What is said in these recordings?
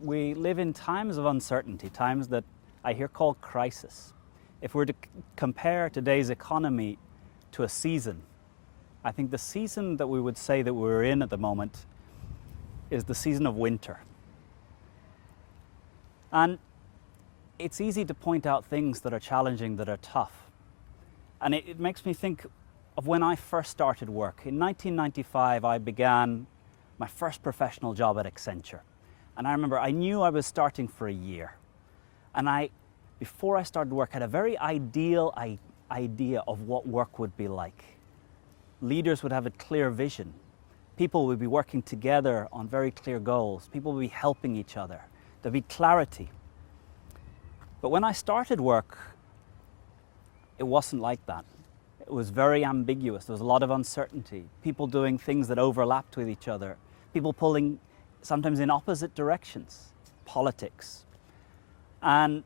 we live in times of uncertainty, times that I hear called crisis. If we're to compare today's economy to a season, I think the season that we would say that we're in at the moment is the season of winter. And it's easy to point out things that are challenging, that are tough. And it makes me think of when I first started work. In 1995, I began my first professional job at Accenture. And I remember I knew I was starting for a year. And before I started work, had a very ideal idea of what work would be like. Leaders would have a clear vision. People would be working together on very clear goals. People would be helping each other. There'd be clarity. But when I started work, it wasn't like that. It was very ambiguous. There was a lot of uncertainty. People doing things that overlapped with each other. People pulling sometimes in opposite directions. Politics. And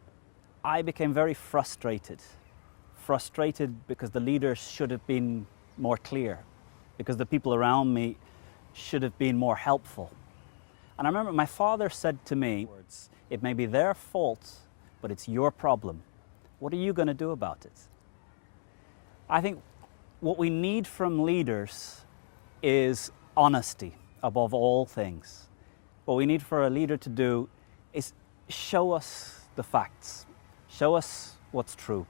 I became very frustrated. Frustrated because the leaders should have been more clear. Because the people around me should have been more helpful. And I remember my father said to me, "It may be their fault, but it's your problem. What are you going to do about it?" I think what we need from leaders is honesty above all things. What we need for a leader to do is show us the facts, show us what's true.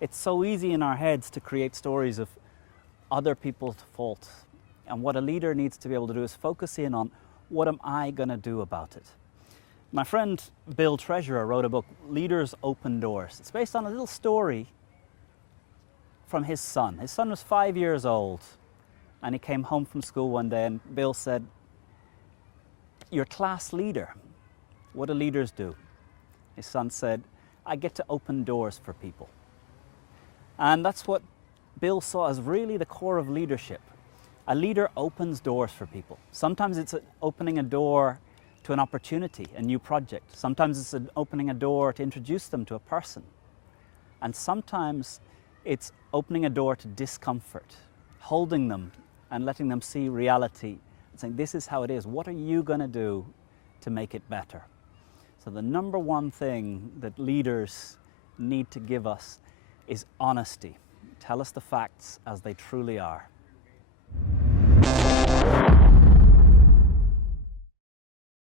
It's so easy in our heads to create stories of other people's fault. And what a leader needs to be able to do is focus in on, what am I going to do about it? My friend Bill Treasurer wrote a book, Leaders Open Doors. It's based on a little story from his son. His son was 5 years old, and he came home from school one day, and Bill said, "You're class leader. What do leaders do?" His son said, "I get to open doors for people." And that's what Bill saw as really the core of leadership. A leader opens doors for people. Sometimes it's opening a door to an opportunity, a new project. Sometimes it's opening a door to introduce them to a person. And sometimes it's opening a door to discomfort, holding them and letting them see reality and saying, "This is how it is. What are you going to do to make it better?" So the number one thing that leaders need to give us is honesty. Tell us the facts as they truly are.